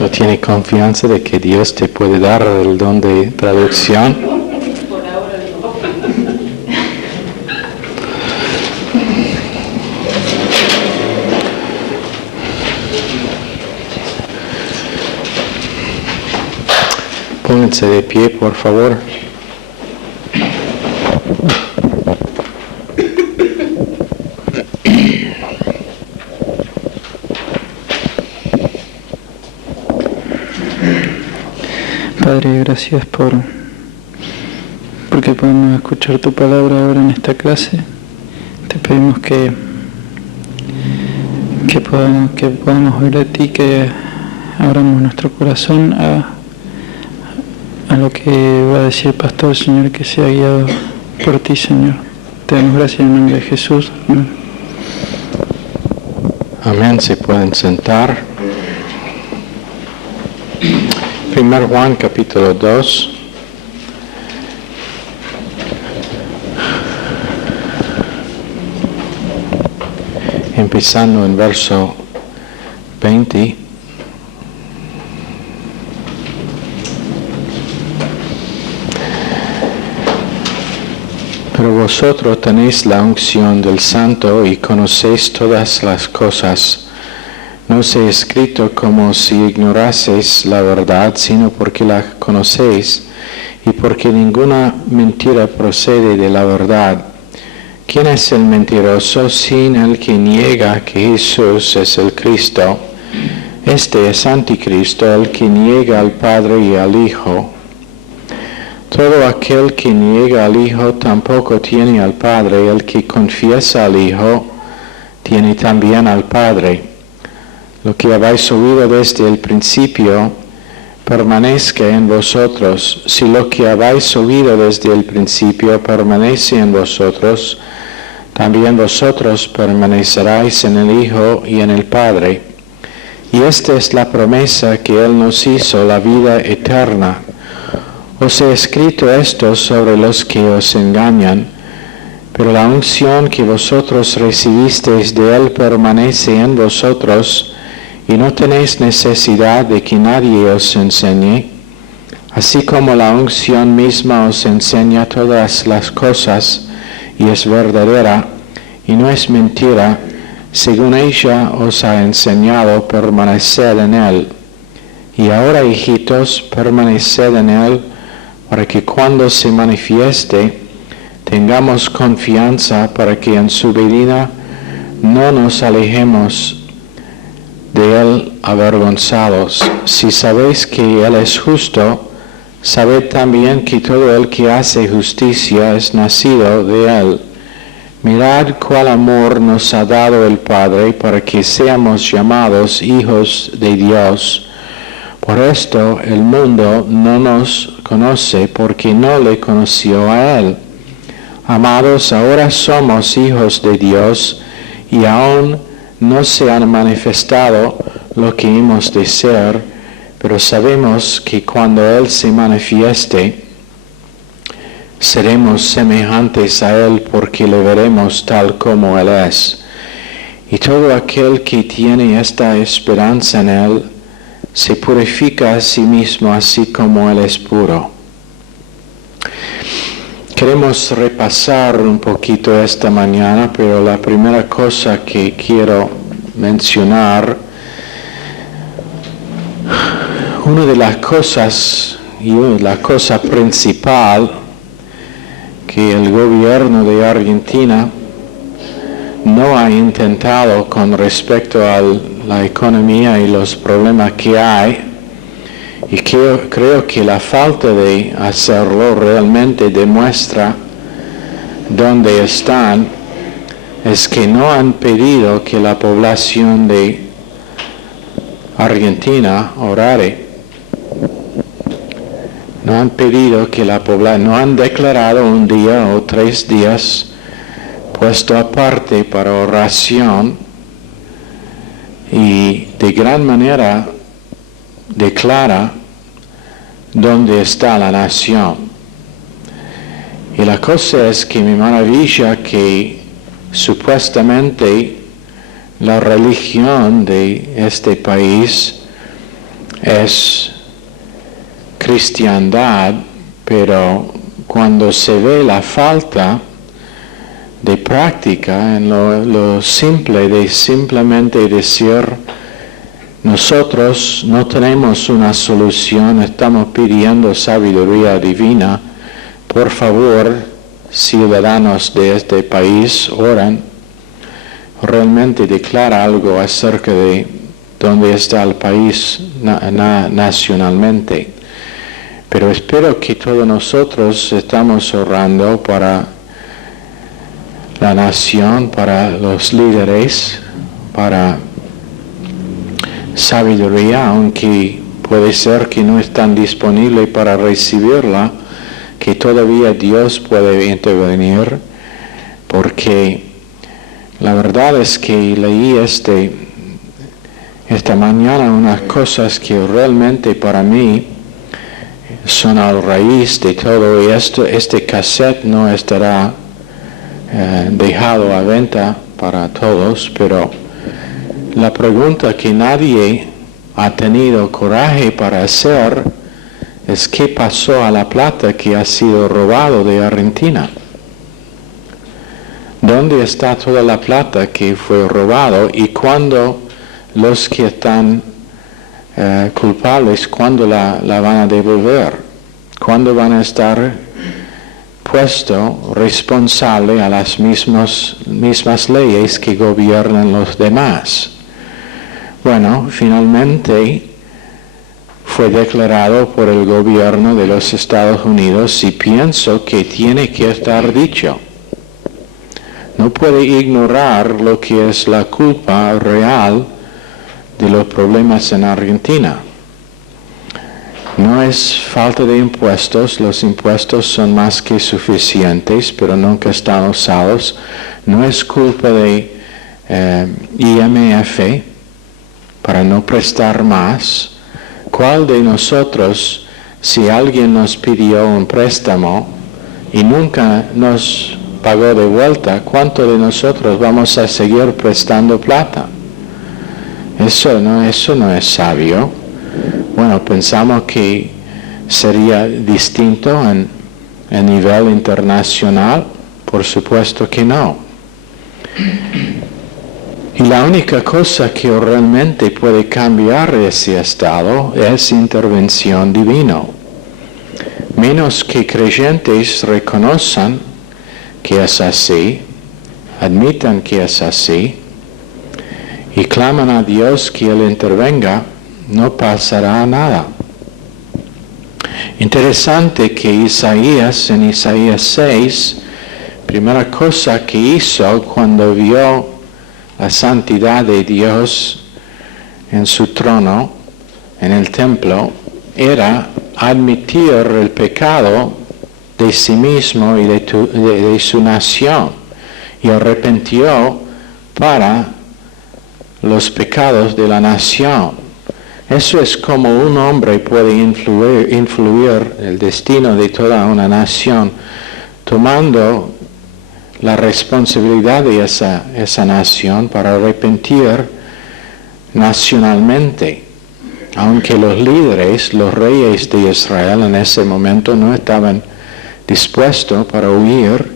¿No tiene confianza de que Dios te puede dar el don de traducción? Por ahora no. Pónganse de pie, por favor. Padre, gracias porque podemos escuchar tu palabra ahora en esta clase. Te pedimos que podamos oír a ti, que abramos nuestro corazón a lo que va a decir el pastor, Señor, que sea guiado por ti, Señor. Te damos gracias en el nombre de Jesús. Amén. Amén. Se pueden sentar. 1 Juan capítulo 2. Empezando en verso 20. Pero vosotros tenéis la unción del Santo y conocéis todas las cosas. No os he escrito como si ignoraseis la verdad, sino porque la conocéis, y porque ninguna mentira procede de la verdad. ¿Quién es el mentiroso sin el que niega que Jesús es el Cristo? Este es anticristo, el que niega al Padre y al Hijo. Todo aquel que niega al Hijo tampoco tiene al Padre. El que confiesa al Hijo tiene también al Padre. Lo que habéis oído desde el principio permanezca en vosotros. Si lo que habéis oído desde el principio permanece en vosotros, también vosotros permaneceráis en el Hijo y en el Padre. Y esta es la promesa que Él nos hizo, la vida eterna. Os he escrito esto sobre los que os engañan, pero la unción que vosotros recibisteis de Él permanece en vosotros, y no tenéis necesidad de que nadie os enseñe, así como la unción misma os enseña todas las cosas, y es verdadera, y no es mentira, según ella os ha enseñado, permaneced en Él. Y ahora, hijitos, permaneced en Él, para que cuando se manifieste, tengamos confianza para que en su venida no nos alejemos de Él avergonzados. Si sabéis que Él es justo, sabed también que todo el que hace justicia es nacido de Él. Mirad cuál amor nos ha dado el Padre para que seamos llamados hijos de Dios. Por esto el mundo no nos conoce porque no le conoció a Él. Amados, ahora somos hijos de Dios y aún no se han manifestado lo que hemos de ser, pero sabemos que cuando Él se manifieste, seremos semejantes a Él porque le veremos tal como Él es. Y todo aquel que tiene esta esperanza en Él, se purifica a sí mismo así como Él es puro. Queremos repasar un poquito esta mañana, pero la primera cosa que quiero mencionar, una de las cosas y la cosa principal que el gobierno de Argentina no ha intentado con respecto a la economía y los problemas que hay, y creo que la falta de hacerlo realmente demuestra dónde están, es que no han pedido que la población de Argentina orare. No han pedido que la población, no han declarado un día o 3 días puesto aparte para oración, y de gran manera declara dónde está la nación. Y la cosa es que me maravilla que supuestamente la religión de este país es cristiandad, pero cuando se ve la falta de práctica en lo simple de simplemente decir, nosotros no tenemos una solución, estamos pidiendo sabiduría divina, por favor, ciudadanos de este país, oran, realmente declara algo acerca de dónde está el país nacionalmente. Pero espero que todos nosotros estamos orando para la nación, para los líderes, para sabiduría, aunque puede ser que no están disponibles para recibirla, que todavía Dios puede intervenir, porque la verdad es que leí esta mañana unas cosas que realmente para mí son a raíz de todo esto. Este cassette no estará dejado a venta para todos, pero la pregunta que nadie ha tenido coraje para hacer es qué pasó a la plata que ha sido robado de Argentina. ¿Dónde está toda la plata que fue robado y cuándo los que están culpables, cuándo la van a devolver? ¿Cuándo van a estar puestos responsables a las mismas leyes que gobiernan los demás? Bueno, finalmente fue declarado por el gobierno de los Estados Unidos y pienso que tiene que estar dicho. No puede ignorar lo que es la culpa real de los problemas en Argentina. No es falta de impuestos, los impuestos son más que suficientes, pero nunca están usados. No es culpa de IMF para no prestar más. ¿Cuál de nosotros, si alguien nos pidió un préstamo y nunca nos pagó de vuelta, cuánto de nosotros vamos a seguir prestando plata? Eso no es sabio. Bueno, pensamos que sería distinto en nivel internacional. Por supuesto que no. Y la única cosa que realmente puede cambiar ese estado es intervención divina. Menos que creyentes reconozcan que es así, admitan que es así, y claman a Dios que Él intervenga, no pasará nada. Interesante que Isaías, en Isaías 6, primera cosa que hizo cuando vio la santidad de Dios en su trono, en el templo, era admitir el pecado de sí mismo y de su nación, y arrepintió para los pecados de la nación. Eso es como un hombre puede influir el destino de toda una nación, tomando la responsabilidad de esa nación para arrepentir nacionalmente. Aunque los líderes, los reyes de Israel en ese momento no estaban dispuestos para huir,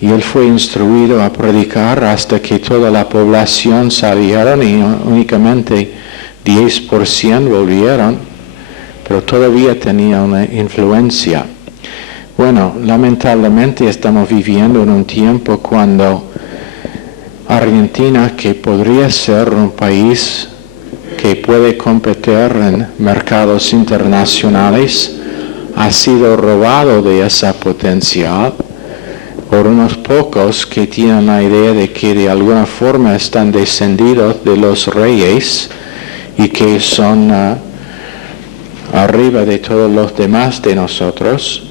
y él fue instruido a predicar hasta que toda la población salieron y únicamente 10% volvieron, pero todavía tenía una influencia. Bueno, lamentablemente estamos viviendo en un tiempo cuando Argentina, que podría ser un país que puede competir en mercados internacionales, ha sido robado de esa potencial por unos pocos que tienen la idea de que de alguna forma están descendidos de los reyes y que son arriba de todos los demás de nosotros.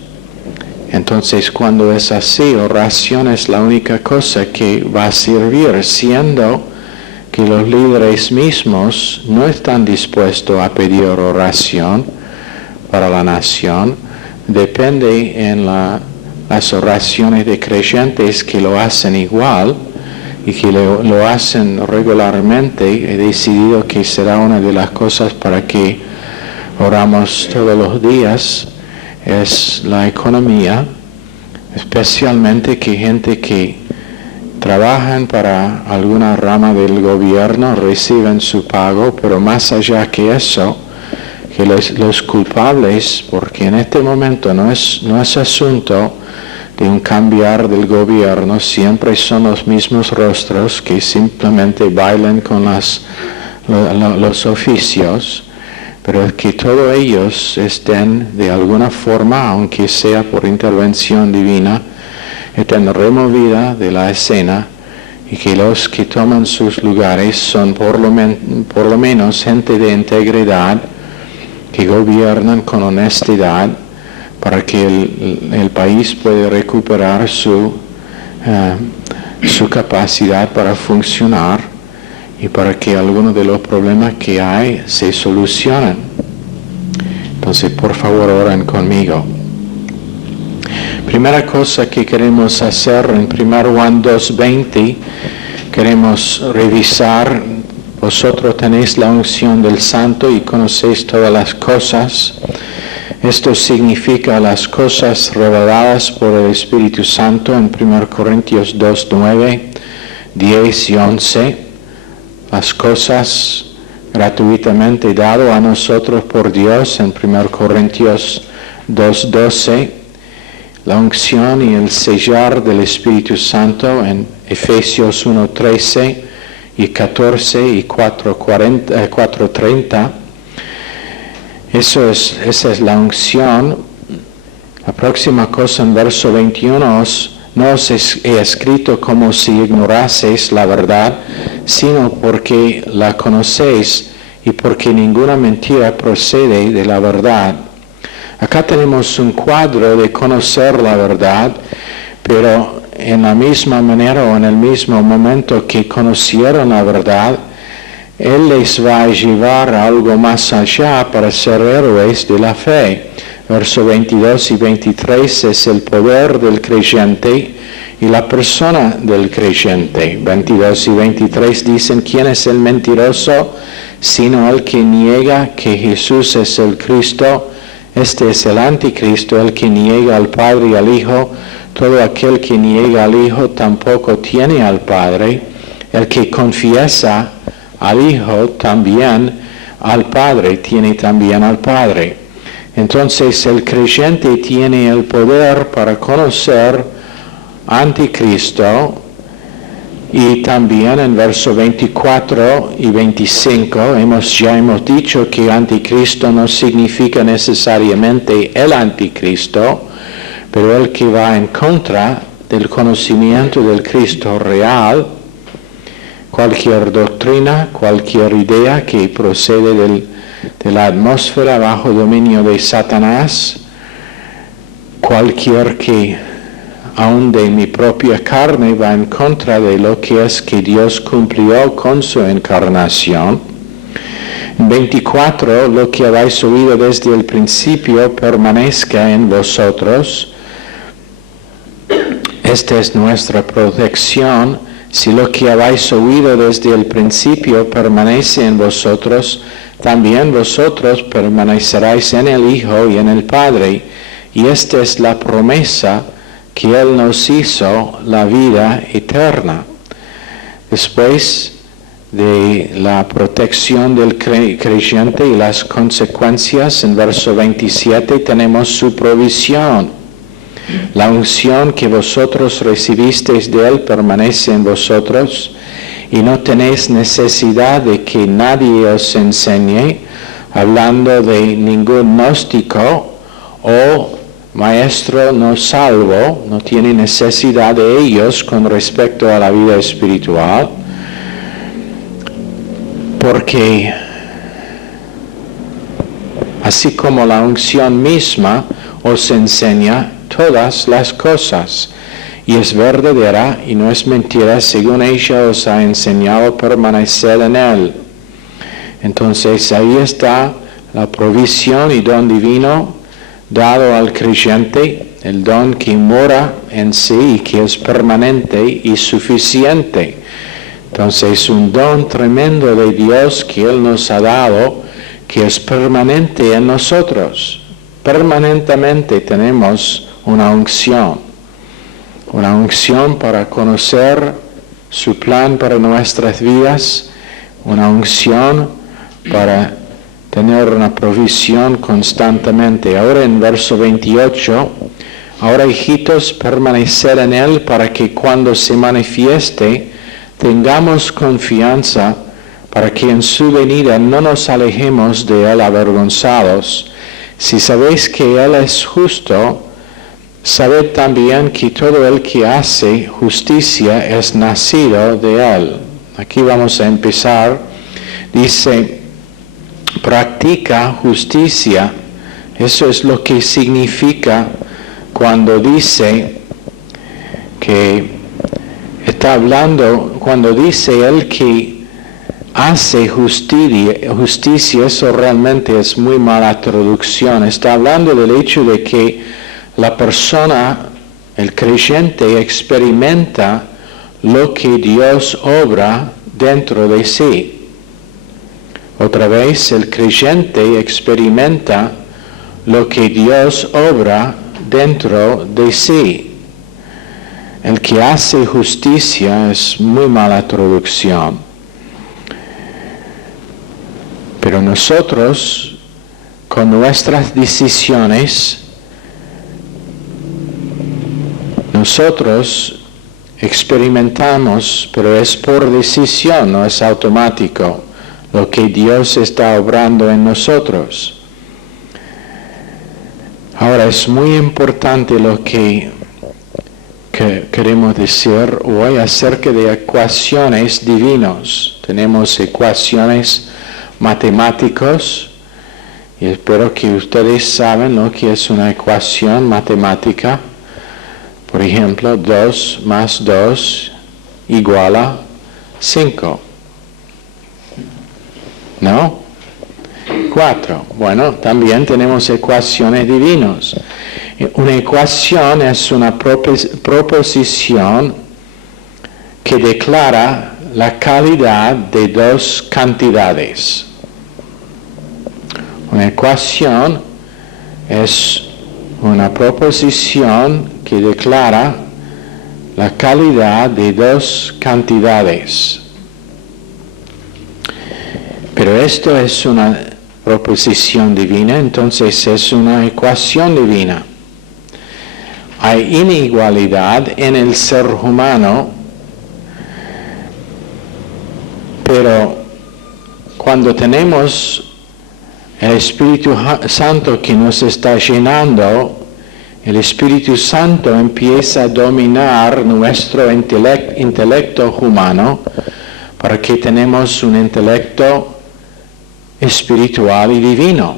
Entonces, cuando es así, oración es la única cosa que va a servir, siendo que los líderes mismos no están dispuestos a pedir oración para la nación. Depende en las oraciones de creyentes que lo hacen igual y que lo hacen regularmente. He decidido que será una de las cosas para que oramos todos los días es la economía, especialmente que gente que trabajan para alguna rama del gobierno reciben su pago, pero más allá que eso, que los culpables, porque en este momento no es asunto de un cambiar del gobierno, siempre son los mismos rostros que simplemente bailan con los oficios, pero que todos ellos estén de alguna forma, aunque sea por intervención divina, estén removida de la escena, y que los que toman sus lugares son por lo menos gente de integridad, que gobiernan con honestidad, para que el país pueda recuperar su capacidad para funcionar y para que algunos de los problemas que hay se solucionen. Entonces, por favor, oren conmigo. Primera cosa que queremos hacer en 1 Juan 2:20, queremos revisar. Vosotros tenéis la unción del Santo y conocéis todas las cosas. Esto significa las cosas reveladas por el Espíritu Santo en 1 Corintios 2:9, 10 y 11. Las cosas gratuitamente dadas a nosotros por Dios en 1 Corintios 2:12. La unción y el sellar del Espíritu Santo en Efesios 1:13 y 14 y 4:30. Esa es la unción. La próxima cosa en verso 21, no os he escrito como si ignoraseis la verdad, sino porque la conocéis y porque ninguna mentira procede de la verdad. Acá tenemos un cuadro de conocer la verdad, pero en la misma manera o en el mismo momento que conocieron la verdad, Él les va a llevar a algo más allá para ser héroes de la fe. Versos 22 y 23 es el poder del creyente y la persona del creyente. 22 y 23 dicen: ¿quién es el mentiroso? Sino el que niega que Jesús es el Cristo. Este es el anticristo, el que niega al Padre y al Hijo. Todo aquel que niega al Hijo tampoco tiene al Padre. El que confiesa al Hijo también al Padre, tiene también al Padre. Entonces el creyente tiene el poder para conocer anticristo, y también en versos 24 y 25 ya hemos dicho que anticristo no significa necesariamente el anticristo, pero el que va en contra del conocimiento del Cristo real. Cualquier doctrina, cualquier idea que procede de la atmósfera bajo dominio de Satanás, cualquier que aún de mi propia carne va en contra de lo que es que Dios cumplió con su encarnación. 24, lo que habéis oído desde el principio permanezca en vosotros. Esta es nuestra protección. Si lo que habéis oído desde el principio permanece en vosotros, también vosotros permaneceréis en el Hijo y en el Padre. Y esta es la promesa que Él nos hizo, la vida eterna. Después de la protección del creyente y las consecuencias, en verso 27 tenemos su provisión. La unción que vosotros recibisteis de Él permanece en vosotros, y no tenéis necesidad de que nadie os enseñe, hablando de ningún gnóstico o maestro no salvo. No tiene necesidad de ellos con respecto a la vida espiritual, porque así como la unción misma os enseña todas las cosas, y es verdadera y no es mentira, según ella os ha enseñado a permanecer en Él. Entonces ahí está la provisión y don divino dado al creyente, el don que mora en sí y que es permanente y suficiente. Entonces un don tremendo de Dios que Él nos ha dado, que es permanente en nosotros. Permanentemente tenemos una unción para conocer su plan para nuestras vidas, una unción para tener una provisión constantemente. Ahora en verso 28, ahora hijitos, permanecer en Él para que cuando se manifieste tengamos confianza, para que en su venida no nos alejemos de Él avergonzados. Si sabéis que Él es justo, sabed también que todo el que hace justicia es nacido de Él. Aquí vamos a empezar. Dice, practica justicia. Eso es lo que significa cuando dice que está hablando, cuando dice Él que hace justicia, eso realmente es muy mala traducción. Está hablando del hecho de que la persona, el creyente, experimenta lo que Dios obra dentro de sí. Otra vez, el creyente experimenta lo que Dios obra dentro de sí. El que hace justicia es muy mala traducción. Pero nosotros, con nuestras decisiones, nosotros experimentamos, pero es por decisión, no es automático, lo que Dios está obrando en nosotros. Ahora, es muy importante lo que queremos decir hoy acerca de ecuaciones divinas. Tenemos ecuaciones matemáticas, y espero que ustedes saben lo que es una ecuación matemática. Por ejemplo, 2 más 2 igual a 5. ¿No? 4. Bueno, también tenemos ecuaciones divinas. Una ecuación es una proposición que declara la calidad de dos cantidades. Una ecuación es una proposición que declara la calidad de dos cantidades. Pero esto es una proposición divina, entonces es una ecuación divina. Hay inigualdad en el ser humano, pero cuando tenemos el Espíritu Santo que nos está llenando, el Espíritu Santo empieza a dominar nuestro intelecto humano para que tenemos un intelecto espiritual y divino.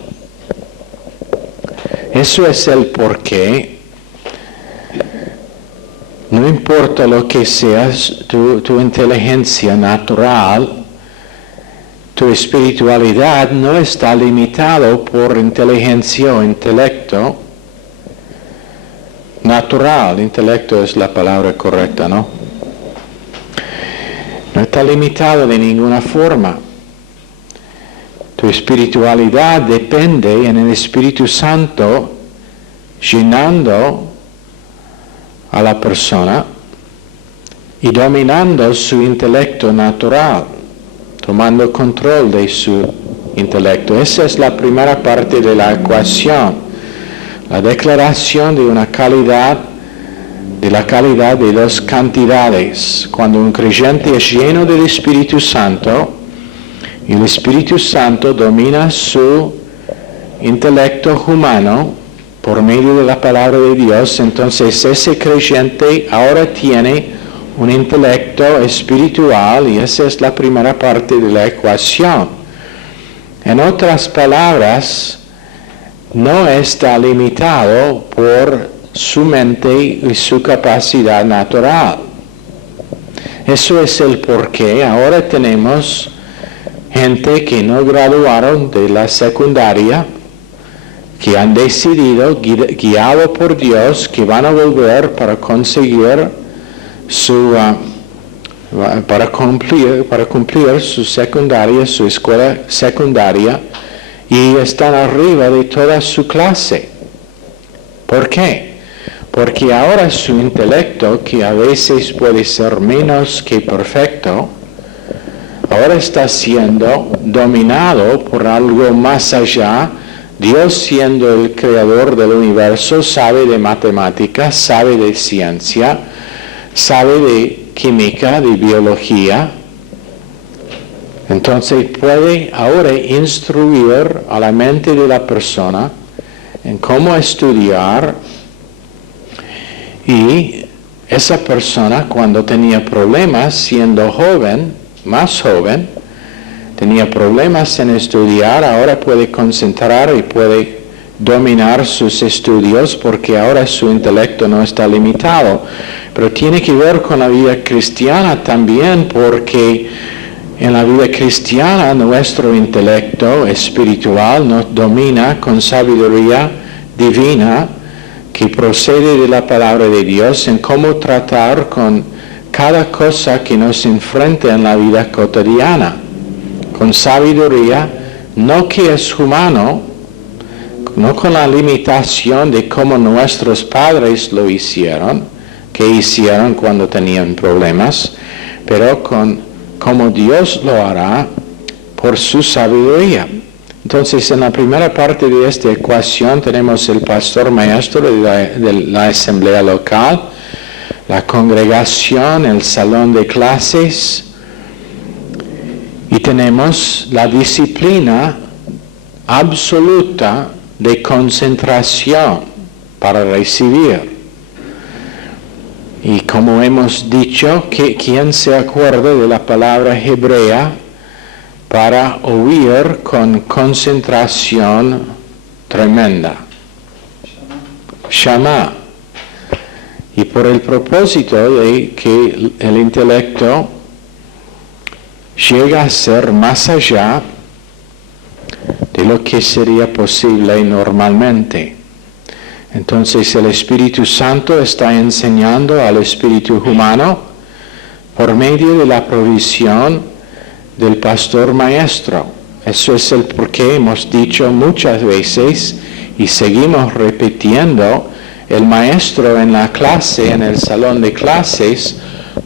Eso es el porqué. No importa lo que seas, tu inteligencia natural, tu espiritualidad no está limitado por inteligencia o intelecto natural. Intelecto es la palabra correcta, ¿no? No está limitado de ninguna forma. Tu espiritualidad depende en el Espíritu Santo llenando a la persona y dominando su intelecto natural, tomando control de su intelecto. Esa es la primera parte de la ecuación, la declaración de una calidad, de la calidad de dos cantidades. Cuando un creyente es lleno del Espíritu Santo, y el Espíritu Santo domina su intelecto humano por medio de la palabra de Dios, entonces ese creyente ahora tiene un intelecto espiritual y esa es la primera parte de la ecuación. En otras palabras, no está limitado por su mente y su capacidad natural. Eso es el porqué ahora tenemos gente que no graduaron de la secundaria, que han decidido, guiado por Dios, que van a volver para conseguir para cumplir su secundaria, su escuela secundaria, y están arriba de toda su clase. ¿Por qué? Porque ahora su intelecto, que a veces puede ser menos que perfecto, ahora está siendo dominado por algo más allá. Dios, siendo el creador del universo, sabe de matemáticas, sabe de ciencia, sabe de química, de biología. Entonces puede ahora instruir a la mente de la persona en cómo estudiar, y esa persona, cuando tenía problemas siendo joven, más joven, tenía problemas en estudiar, ahora puede concentrar y puede dominar sus estudios porque ahora su intelecto no está limitado. Pero tiene que ver con la vida cristiana también, porque en la vida cristiana nuestro intelecto espiritual nos domina con sabiduría divina que procede de la palabra de Dios en cómo tratar con cada cosa que nos enfrenta en la vida cotidiana. Con sabiduría, no que es humano, no con la limitación de cómo nuestros padres lo hicieron, que hicieron cuando tenían problemas, pero con cómo Dios lo hará por su sabiduría. Entonces, en la primera parte de esta ecuación tenemos el pastor maestro de la asamblea local, la congregación, el salón de clases, y tenemos la disciplina absoluta de concentración para recibir. Y como hemos dicho, ¿quién se acuerda de la palabra hebrea para oír con concentración tremenda? Shama. Y por el propósito de que el intelecto llega a ser más allá de lo que sería posible normalmente. Entonces el Espíritu Santo está enseñando al espíritu humano por medio de la provisión del pastor maestro. Eso es el por qué hemos dicho muchas veces y seguimos repitiendo, el maestro en la clase, en el salón de clases,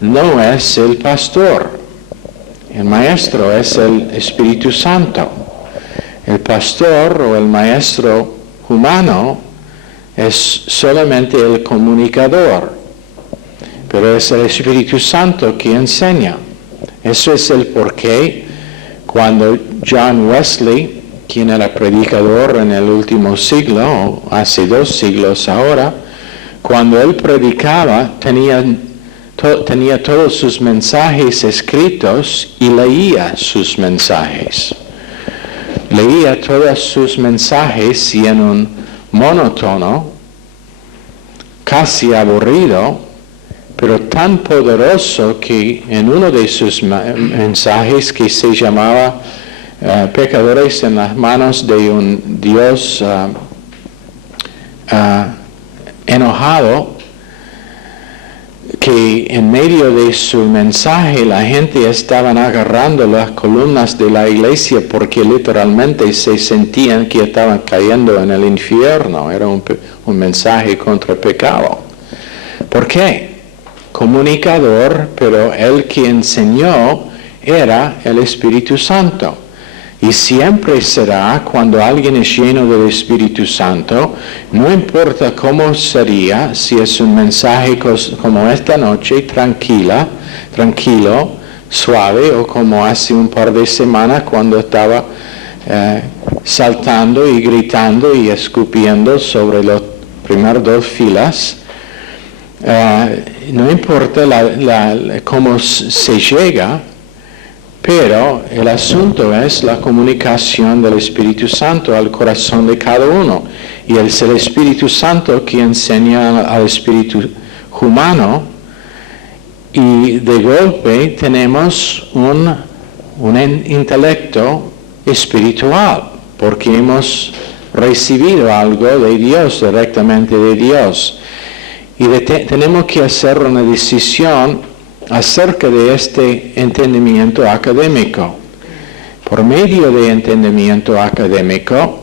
no es el pastor. El maestro es el Espíritu Santo. El pastor o el maestro humano es solamente el comunicador, pero es el Espíritu Santo que enseña. Eso es el porqué cuando John Wesley, quien era predicador en el último siglo, o hace 2 siglos ahora, cuando él predicaba tenía todos sus mensajes escritos y leía sus mensajes. Leía todos sus mensajes y en un monótono, casi aburrido, pero tan poderoso que en uno de sus mensajes, que se llamaba Pecadores en las manos de un Dios enojado, que en medio de su mensaje la gente estaban agarrando las columnas de la iglesia porque literalmente se sentían que estaban cayendo en el infierno. Era un mensaje contra el pecado. ¿Por qué? Comunicador, pero el que enseñó era el Espíritu Santo. Y siempre será, cuando alguien es lleno del Espíritu Santo, no importa cómo sería, si es un mensaje como esta noche, tranquilo, suave, o como hace un par de semanas cuando estaba saltando y gritando y escupiendo sobre las primeras 2 filas. No importa cómo se llega, pero el asunto es la comunicación del Espíritu Santo al corazón de cada uno. Y es el Espíritu Santo que enseña al espíritu humano. Y de golpe tenemos un intelecto espiritual, porque hemos recibido algo de Dios, directamente de Dios. Y tenemos que hacer una decisión acerca de este entendimiento académico. por medio de entendimiento académico,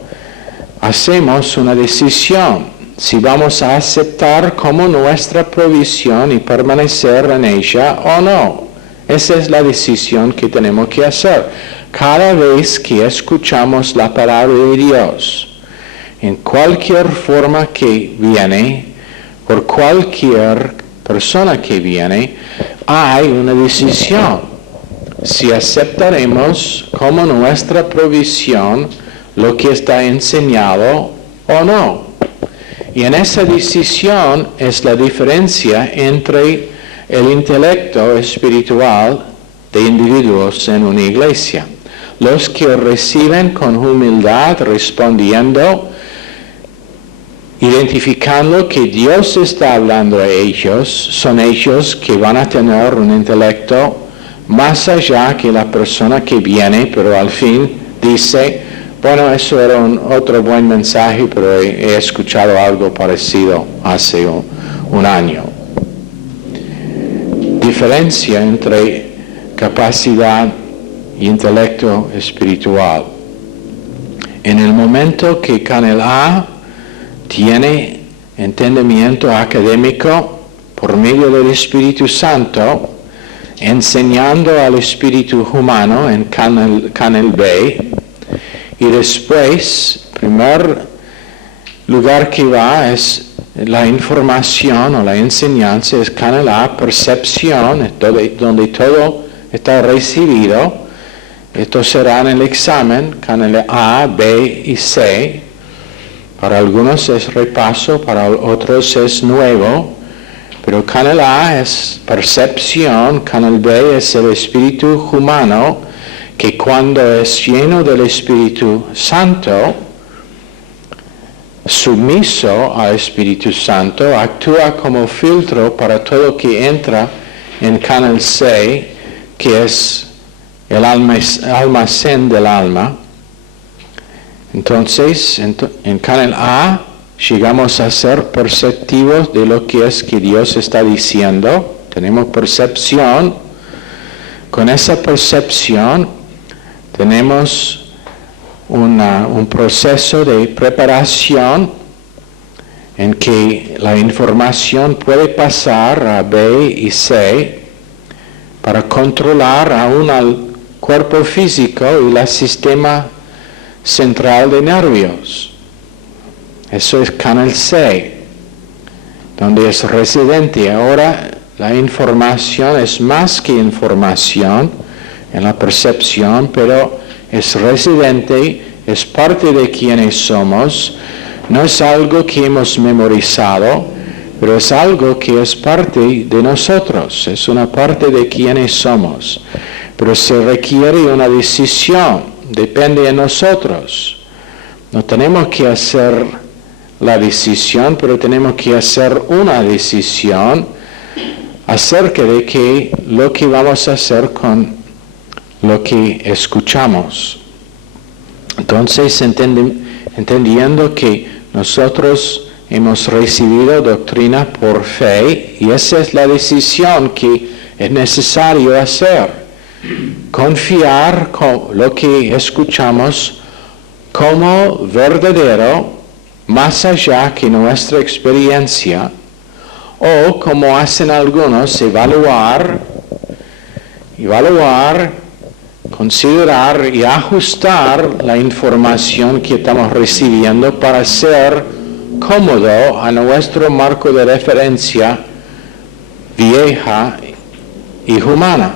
hacemos una decisión si vamos a aceptar como nuestra provisión y permanecer en ella o no. Esa es la decisión que tenemos que hacer. Cada vez que escuchamos la palabra de Dios, en cualquier forma que viene, por cualquier persona que viene, hay una decisión. Si aceptaremos como nuestra provisión lo que está enseñado o no. Y en esa decisión es la diferencia entre el intelecto espiritual de individuos en una iglesia. Los que reciben con humildad, respondiendo, identificando que Dios está hablando a ellos, son ellos que van a tener un intelecto más allá que la persona que viene, pero al fin dice, bueno, eso era otro buen mensaje, pero he escuchado algo parecido hace un año. Diferencia entre capacidad e intelecto espiritual. En el momento que Canel A tiene entendimiento académico por medio del Espíritu Santo, enseñando al espíritu humano en Canel B, y después, primer lugar que va es la información o la enseñanza, es Canel A, percepción, donde todo está recibido. Esto será en el examen, Canel A, B y C. Para algunos es repaso, para otros es nuevo, pero Canel A es percepción, Canel B es el espíritu humano, que cuando es lleno del Espíritu Santo, sumiso al Espíritu Santo, actúa como filtro para todo lo que entra en Canel C, que es el almacén del alma. Entonces, en Canel A, llegamos a ser perceptivos de lo que es que Dios está diciendo. Tenemos percepción. Con esa percepción, tenemos un proceso de preparación en que la información puede pasar a B y C para controlar aún al cuerpo físico y el sistema central de nervios. Eso es Canel C, donde es residente. Ahora la información es más que información en la percepción, pero es residente, es parte de quienes somos. No es algo que hemos memorizado, pero es algo que es parte de nosotros, es una parte de quienes somos. Pero se requiere una decisión, depende de nosotros. No tenemos que hacer la decisión, pero tenemos que hacer una decisión acerca de lo que vamos a hacer con lo que escuchamos. Entonces, entendiendo que nosotros hemos recibido doctrina por fe, y esa es la decisión que es necesario hacer. Confiar con lo que escuchamos como verdadero, más allá que nuestra experiencia, o como hacen algunos, evaluar, considerar y ajustar la información que estamos recibiendo para ser cómodo a nuestro marco de referencia vieja y humana.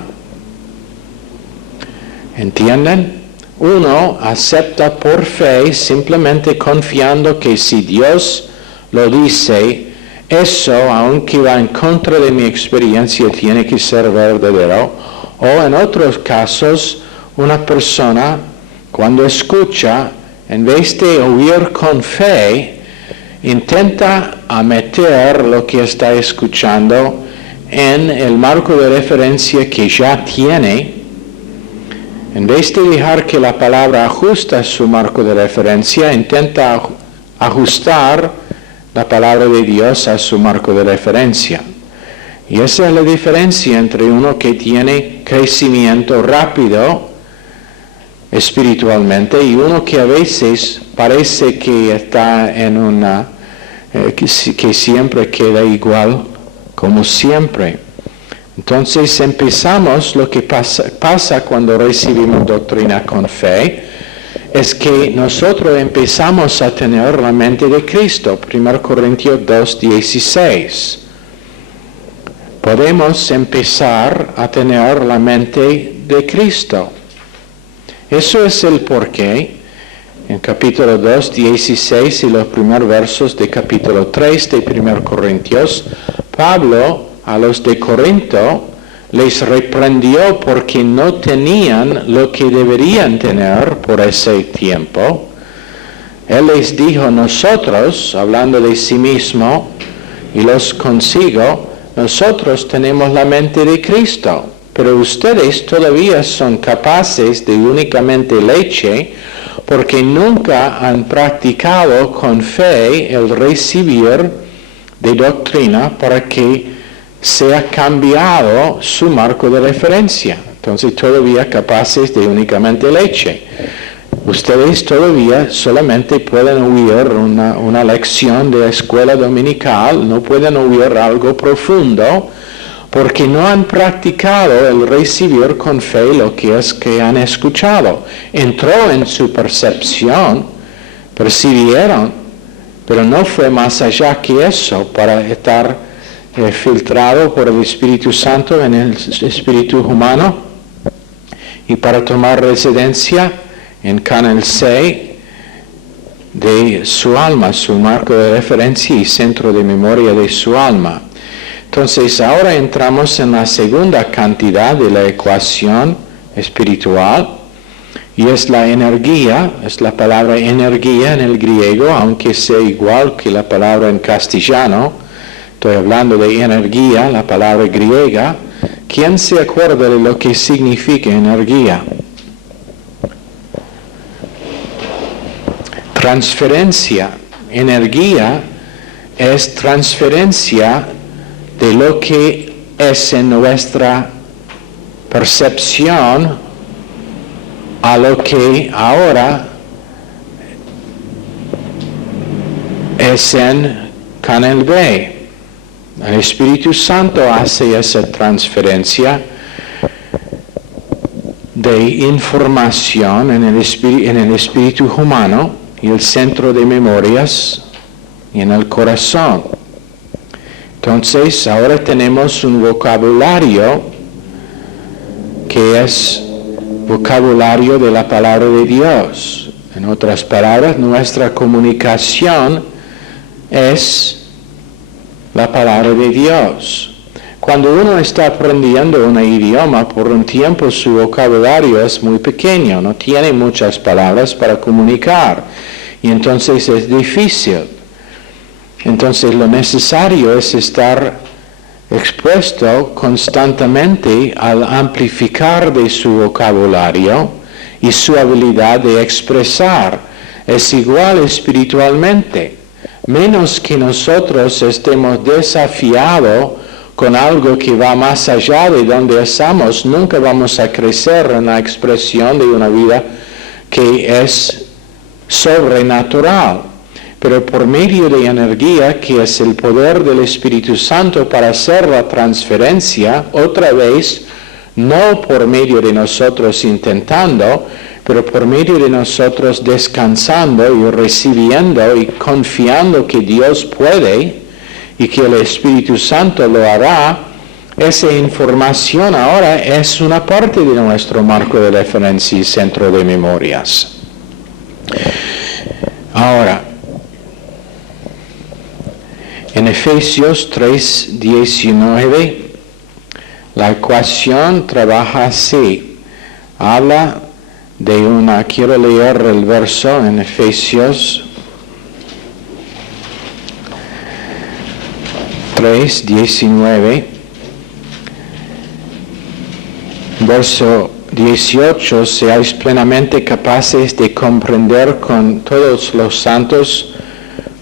¿Entienden? Uno acepta por fe, simplemente confiando que si Dios lo dice, eso, aunque va en contra de mi experiencia, tiene que ser verdadero. O en otros casos, una persona, cuando escucha, en vez de oír con fe, intenta meter lo que está escuchando en el marco de referencia que ya tiene. En vez de dejar que la palabra ajuste su marco de referencia, intenta ajustar la palabra de Dios a su marco de referencia. Y esa es la diferencia entre uno que tiene crecimiento rápido espiritualmente y uno que a veces parece que está en una, que siempre queda igual como siempre. Entonces empezamos, lo que pasa cuando recibimos doctrina con fe, es que nosotros empezamos a tener la mente de Cristo. 1 Corintios 2:16. Podemos empezar a tener la mente de Cristo. Eso es el porqué. En capítulo 2:16 y los primeros versos de capítulo 3 de 1 Corintios, Pablo a los de Corinto les reprendió porque no tenían lo que deberían tener por ese tiempo. Él les dijo, nosotros, hablando de sí mismo y los consigo, nosotros tenemos la mente de Cristo, pero ustedes todavía son capaces de únicamente leche porque nunca han practicado con fe el recibir de doctrina para que sea cambiado su marco de referencia. Entonces todavía capaces de únicamente leche. Ustedes todavía solamente pueden oír una lección de escuela dominical, no pueden oír algo profundo, porque no han practicado el recibir con fe lo que es que han escuchado. Entró en su percepción, percibieron, pero no fue más allá que eso para estar filtrado por el Espíritu Santo en el espíritu humano y para tomar residencia en canal 6 de su alma, su marco de referencia y centro de memoria de su alma. Entonces ahora entramos en la segunda cantidad de la ecuación espiritual y es la energía, es la palabra energía en el griego, aunque sea igual que la palabra en castellano. Estoy hablando de energía, la palabra griega. ¿Quién se acuerda de lo que significa energía? Transferencia. Energía es transferencia de lo que es en nuestra percepción a lo que ahora es en canal B. El Espíritu Santo hace esa transferencia de información en el espíritu humano y el centro de memorias y en el corazón. Entonces, ahora tenemos un vocabulario que es vocabulario de la palabra de Dios. En otras palabras, nuestra comunicación es la palabra de Dios. Cuando uno está aprendiendo un idioma, por un tiempo su vocabulario es muy pequeño, no tiene muchas palabras para comunicar, y entonces es difícil. Entonces lo necesario es estar expuesto constantemente al amplificar de su vocabulario y su habilidad de expresar. Es igual espiritualmente. Menos que nosotros estemos desafiados con algo que va más allá de donde estamos, nunca vamos a crecer en la expresión de una vida que es sobrenatural. Pero por medio de energía, que es el poder del Espíritu Santo para hacer la transferencia, otra vez, no por medio de nosotros intentando, pero por medio de nosotros descansando y recibiendo y confiando que Dios puede y que el Espíritu Santo lo hará, esa información ahora es una parte de nuestro marco de referencia y centro de memorias. Ahora, en Efesios 3:19, la ecuación trabaja así. Habla de una, quiero leer el verso en Efesios 3:19, verso 18, seáis plenamente capaces de comprender con todos los santos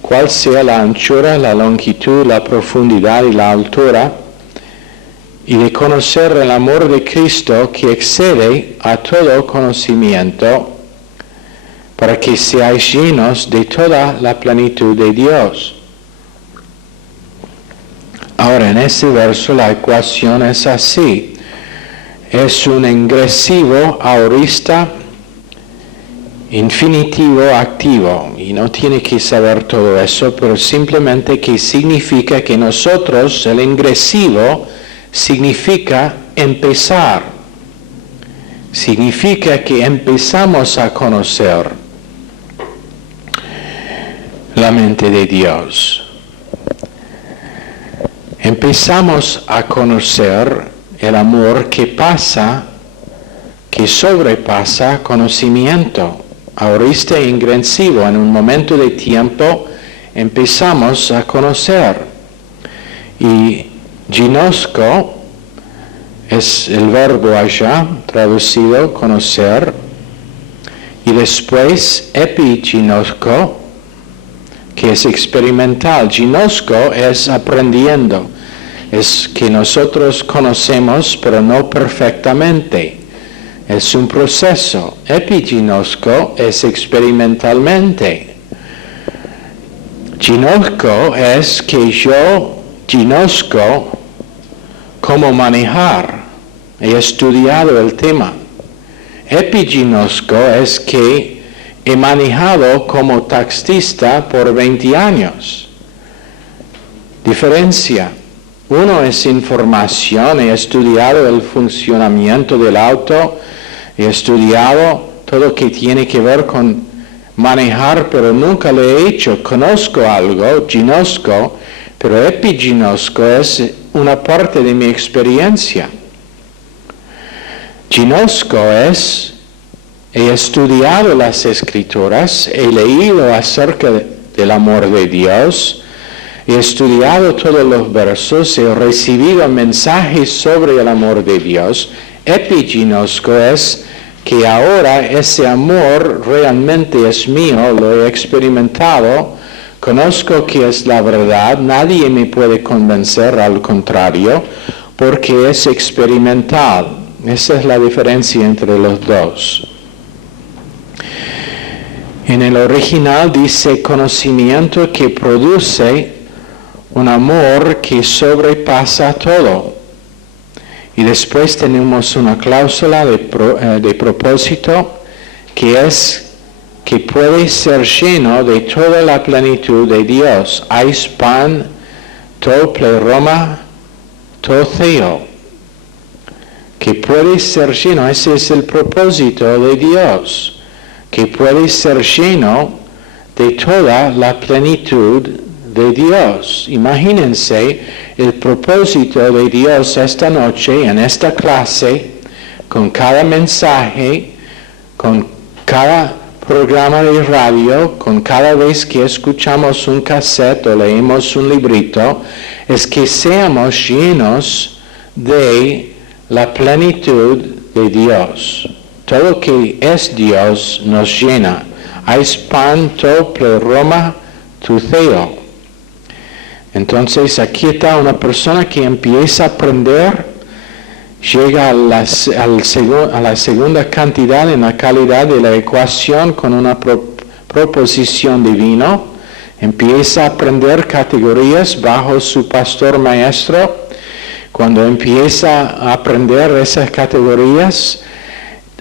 cuál sea la anchura, la longitud, la profundidad y la altura, y de conocer el amor de Cristo que excede a todo conocimiento, para que seáis llenos de toda la plenitud de Dios. Ahora, en ese verso la ecuación es así. Es un ingresivo aorista infinitivo activo, y no tiene que saber todo eso, pero simplemente que significa que nosotros, el ingresivo, significa empezar. Significa que empezamos a conocer la mente de Dios. Empezamos a conocer el amor que sobrepasa conocimiento. Aorista e ingresivo, en un momento de tiempo empezamos a conocer. Y ginosko es el verbo allá, traducido, conocer. Y después epiginosko, que es experimental. Ginosko es aprendiendo. Es que nosotros conocemos, pero no perfectamente. Es un proceso. Epiginosko es experimentalmente. Ginosko es que yo ginosko cómo manejar. He estudiado el tema. Epiginosko es que he manejado como taxista por 20 años. Diferencia. Uno es información, he estudiado el funcionamiento del auto, he estudiado todo lo que tiene que ver con manejar, pero nunca lo he hecho. Conozco algo, ginosko, pero epiginosko es una parte de mi experiencia. Ginosko es, he estudiado las Escrituras, he leído acerca del amor de Dios, he estudiado todos los versos, he recibido mensajes sobre el amor de Dios. Epiginosko es que ahora ese amor realmente es mío, lo he experimentado, conozco que es la verdad, nadie me puede convencer, al contrario, porque es experimental. Esa es la diferencia entre los dos. En el original dice conocimiento que produce un amor que sobrepasa todo. Y después tenemos una cláusula de propósito que es que puede ser lleno de toda la plenitud de Dios. Eis pan, to pleroma, to theo. Que puede ser lleno, ese es el propósito de Dios. Que puede ser lleno de toda la plenitud de Dios. Imagínense el propósito de Dios esta noche, en esta clase, con cada mensaje, con cada programa de radio, con cada vez que escuchamos un cassette o leemos un librito, es que seamos llenos de la plenitud de Dios. Todo lo que es Dios nos llena. Eis pan to pleroma tu theo. Entonces aquí está una persona que empieza a aprender, llega a la segunda cantidad en la calidad de la ecuación con una proposición divina, empieza a aprender categorías bajo su pastor maestro. Cuando empieza a aprender esas categorías,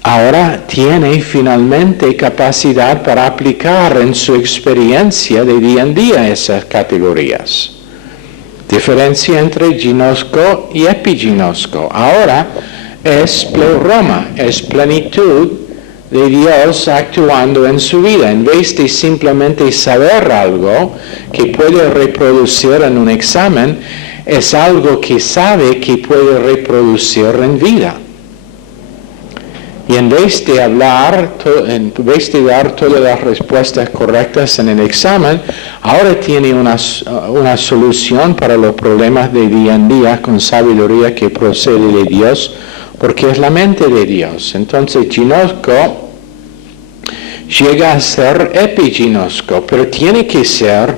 ahora tiene finalmente capacidad para aplicar en su experiencia de día en día esas categorías. Diferencia entre ginosko y epiginosko. Ahora es pleroma, es plenitud de Dios actuando en su vida. En vez de simplemente saber algo que puede reproducir en un examen, es algo que sabe que puede reproducir en vida. Y en vez de dar todas las respuestas correctas en el examen, ahora tiene una solución para los problemas de día en día con sabiduría que procede de Dios, porque es la mente de Dios. Entonces, ginosko llega a ser epiginosko, pero tiene que ser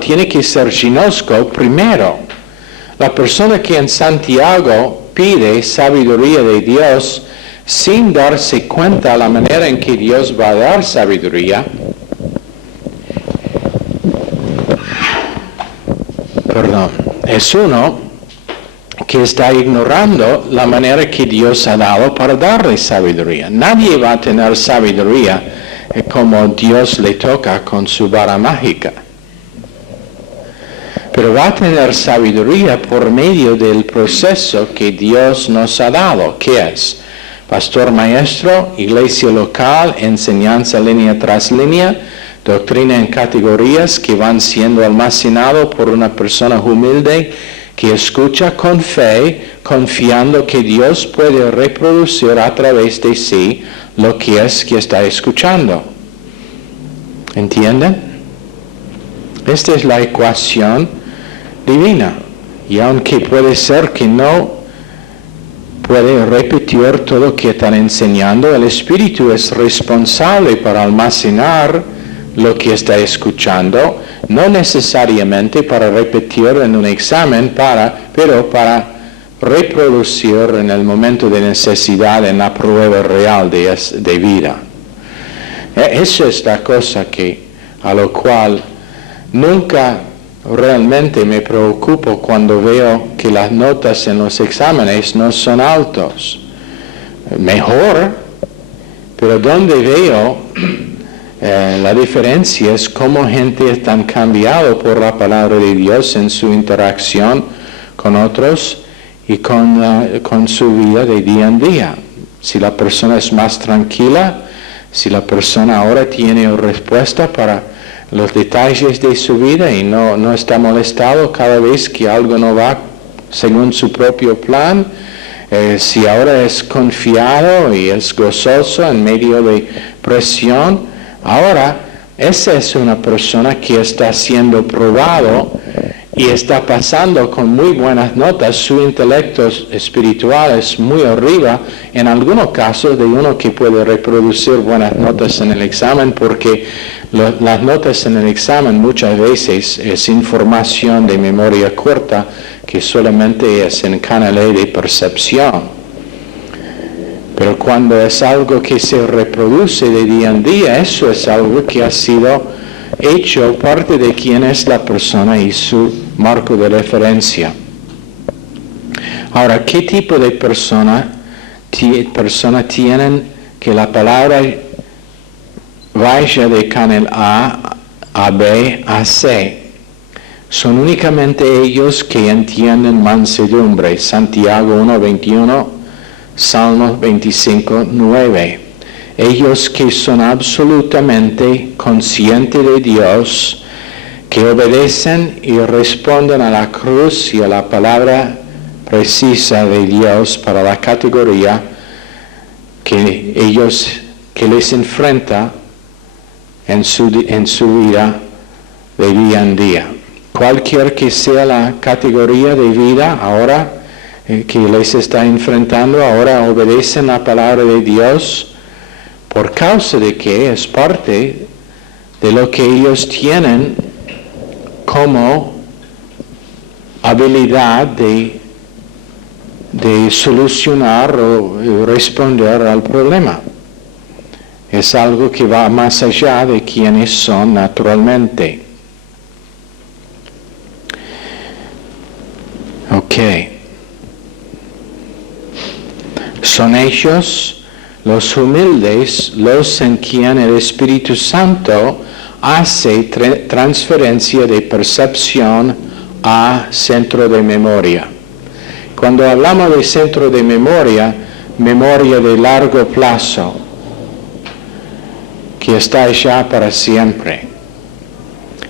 tiene que ser ginosko primero. La persona que en Santiago pide sabiduría de Dios sin darse cuenta de la manera en que Dios va a dar sabiduría, es uno que está ignorando la manera que Dios ha dado para darle sabiduría. Nadie va a tener sabiduría como Dios le toca con su vara mágica. Pero va a tener sabiduría por medio del proceso que Dios nos ha dado, que es pastor maestro, iglesia local, enseñanza línea tras línea, doctrina en categorías que van siendo almacenados por una persona humilde que escucha con fe, confiando que Dios puede reproducir a través de sí lo que es que está escuchando. ¿Entienden? Esta es la ecuación divina. Y aunque puede ser que no puede repetir todo lo que están enseñando, el Espíritu es responsable para almacenar lo que está escuchando, no necesariamente para repetir en un examen, pero para reproducir en el momento de necesidad en la prueba real de vida. Esa es la cosa a lo cual nunca realmente me preocupo cuando veo que las notas en los exámenes no son altos. Mejor, pero donde veo la diferencia es cómo gente es tan cambiado por la palabra de Dios en su interacción con otros y con su vida de día en día. Si la persona es más tranquila, si la persona ahora tiene respuesta para los detalles de su vida y no está molestado cada vez que algo no va según su propio plan, si ahora es confiado y es gozoso en medio de presión, ahora esa es una persona que está siendo probado y está pasando con muy buenas notas. Su intelecto espiritual es muy arriba, en algunos casos de uno que puede reproducir buenas notas en el examen, porque las notas en el examen muchas veces es información de memoria corta que solamente es en canales de percepción. Pero cuando es algo que se reproduce de día en día, eso es algo que ha sido hecho parte de quién es la persona y su marco de referencia. Ahora, ¿qué tipo de persona tienen que la palabra vaya de canal A B a C? Son únicamente ellos que entienden mansedumbre. Santiago 1:21, Salmos 25:9. Ellos que son absolutamente conscientes de Dios, que obedecen y responden a la cruz y a la palabra precisa de Dios para la categoría que les enfrenta en su vida de día en día. Cualquier que sea la categoría de vida ahora que les está enfrentando, ahora obedecen la palabra de Dios por causa de que es parte de lo que ellos tienen como habilidad de solucionar o responder al problema. Es algo que va más allá de quienes son naturalmente. Ok. Son ellos los humildes, los en quien el Espíritu Santo hace transferencia de percepción a centro de memoria. Cuando hablamos de centro de memoria de largo plazo, que está allá para siempre.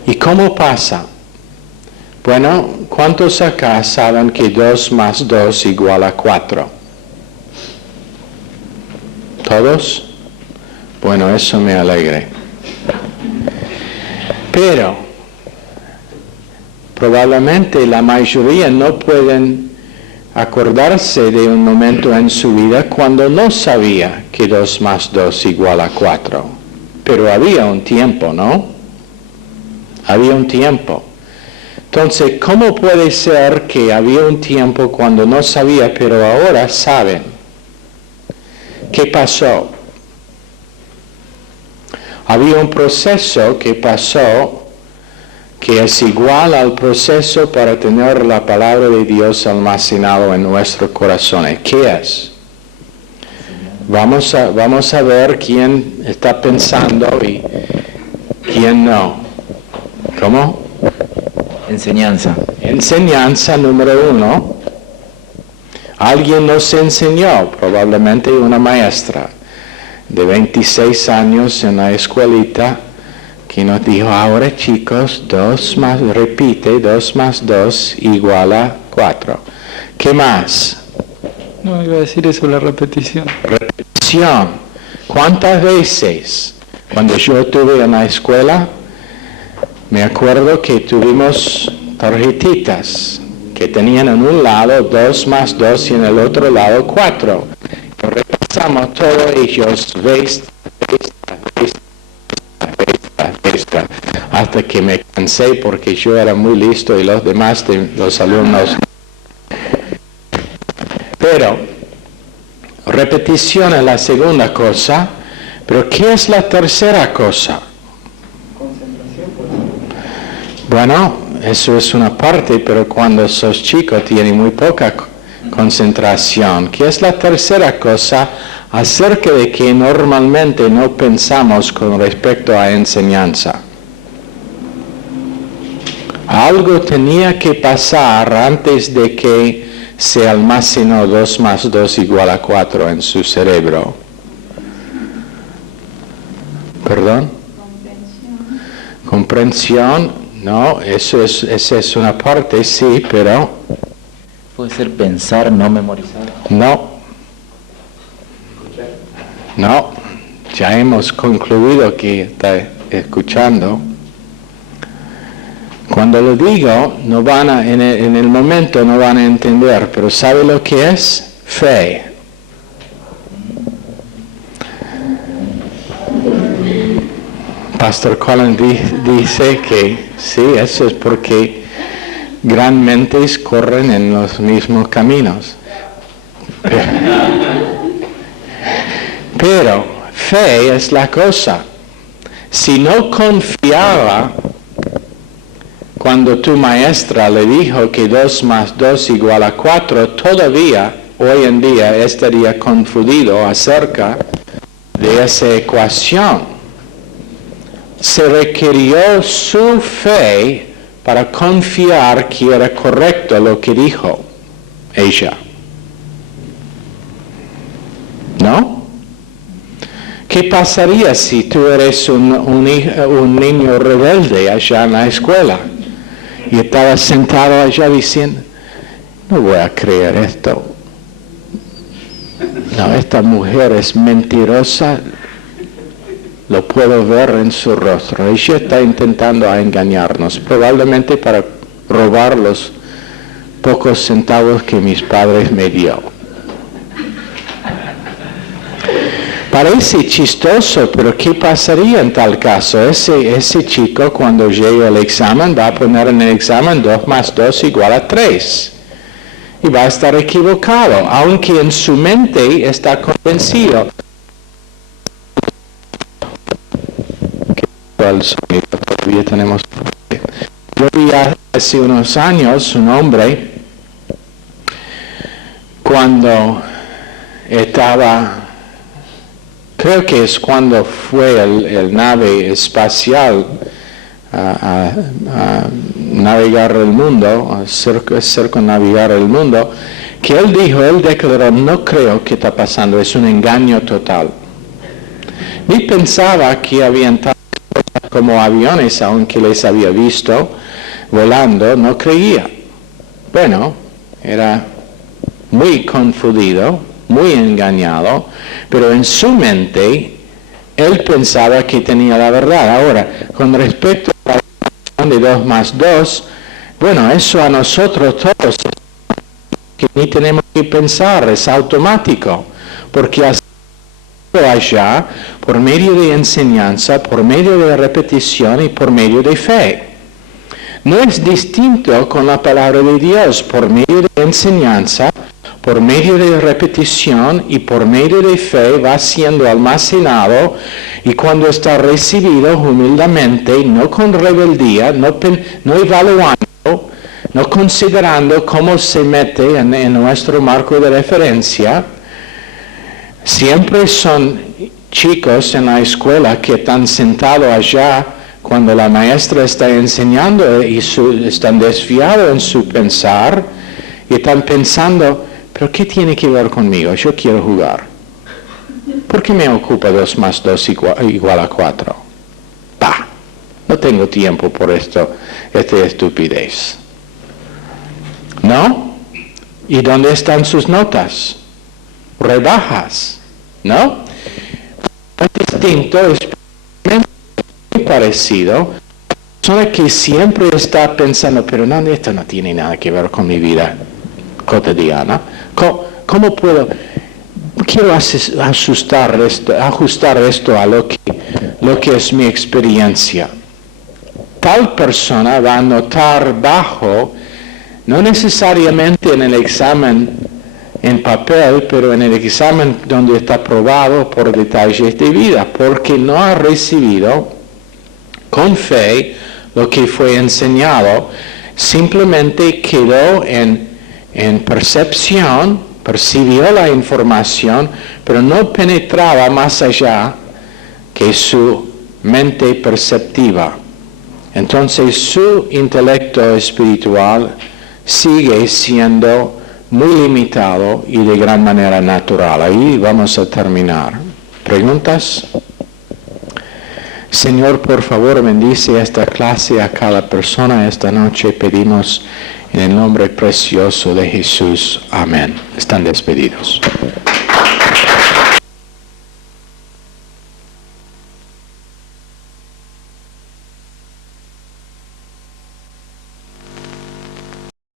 ¿Y cómo pasa? Bueno, ¿cuántos acá saben que 2 más 2 igual a 4? ¿Todos? Bueno, eso me alegra. Pero probablemente la mayoría no pueden acordarse de un momento en su vida cuando no sabía que 2 más 2 igual a 4. Pero había un tiempo, ¿no? Había un tiempo. Entonces, ¿cómo puede ser que había un tiempo cuando no sabía, pero ahora saben? ¿Qué pasó? Había un proceso que pasó que es igual al proceso para tener la palabra de Dios almacenado en nuestros corazones. ¿Qué es? Vamos a ver quién está pensando y quién no. ¿Cómo? Enseñanza. Enseñanza número 1. Alguien nos enseñó, probablemente una maestra de 26 años en la escuelita, que nos dijo, ahora chicos, 2 más 2 igual a 4. ¿Qué más? No, iba a decir eso, la repetición. Repetición. ¿Cuántas veces? Cuando yo estuve en la escuela, me acuerdo que tuvimos tarjetitas que tenían en un lado 2 más 2 y en el otro lado 4. Repasamos todos ellos, hasta que me cansé porque yo era muy listo y los demás de los alumnos. Pero repetición es la segunda cosa, pero ¿qué es la tercera cosa? Bueno, eso es una parte, pero cuando sos chico tiene muy poca concentración. ¿Qué es la tercera cosa acerca de que normalmente no pensamos con respecto a enseñanza? Algo tenía que pasar antes de que se almacenó 2 más 2 igual a 4 en su cerebro. ¿Perdón? Comprensión. No, esa es una parte, sí, pero... Puede ser pensar, no memorizar. No, ya hemos concluido que está escuchando. Cuando lo digo, no van a, en el momento no van a entender, pero ¿sabe lo que es? Fe. Pastor Colin dice que sí, eso es porque gran mentes corren en los mismos caminos. Pero fe es la cosa. Si no confiaba cuando tu maestra le dijo que 2 más 2 igual a 4, todavía hoy en día estaría confundido acerca de esa ecuación. Se requirió su fe para confiar que era correcto lo que dijo ella. ¿No? ¿Qué pasaría si tú eres un niño rebelde allá en la escuela y estabas sentado allá diciendo, no voy a creer esto? No, esta mujer es mentirosa. Lo puedo ver en su rostro. Ella está intentando engañarnos, probablemente para robar los pocos centavos que mis padres me dio. Parece chistoso, pero ¿qué pasaría en tal caso? Ese chico cuando llegue al examen va a poner en el examen 2 más 2 igual a 3. Y va a estar equivocado, aunque en su mente está convencido. El sonido, todavía tenemos. Yo vi hace unos años un hombre cuando estaba, creo que es cuando fue el nave espacial a navegar el mundo, a circunnavegar el mundo, que él declaró, no creo que está pasando, es un engaño total. Ni pensaba que habían como aviones, aunque les había visto volando, no creía. Bueno, era muy confundido, muy engañado, pero en su mente él pensaba que tenía la verdad. Ahora, con respecto a la relación de 2 más 2, bueno, eso a nosotros todos, que ni tenemos que pensar, es automático, porque allá por medio de enseñanza, por medio de repetición y por medio de fe. No es distinto con la palabra de Dios. Por medio de enseñanza, por medio de repetición y por medio de fe va siendo almacenado, y cuando está recibido humildemente, no con rebeldía, no evaluando, no considerando cómo se mete en nuestro marco de referencia. Siempre son chicos en la escuela que están sentados allá cuando la maestra está enseñando y están desviados en su pensar y están pensando, ¿pero qué tiene que ver conmigo? Yo quiero jugar. ¿Por qué me ocupa 2 más 2 igual a 4? No tengo tiempo por esta estupidez. ¿No? ¿Y dónde están sus notas? Rebajas, ¿no? Es distinto, es muy parecido. Persona que siempre está pensando, pero no, esto no tiene nada que ver con mi vida cotidiana. ¿Cómo puedo? Quiero ajustar esto a lo que es mi experiencia. Tal persona va a notar bajo, no necesariamente en el examen en papel, pero en el examen donde está probado por detalles de vida, porque no ha recibido con fe lo que fue enseñado, simplemente quedó en percepción, percibió la información, pero no penetraba más allá que su mente perceptiva. Entonces su intelecto espiritual sigue siendo muy limitado y de gran manera natural. Ahí vamos a terminar. ¿Preguntas? Señor, por favor, bendice esta clase a cada persona esta noche. Pedimos en el nombre precioso de Jesús. Amén. Están despedidos.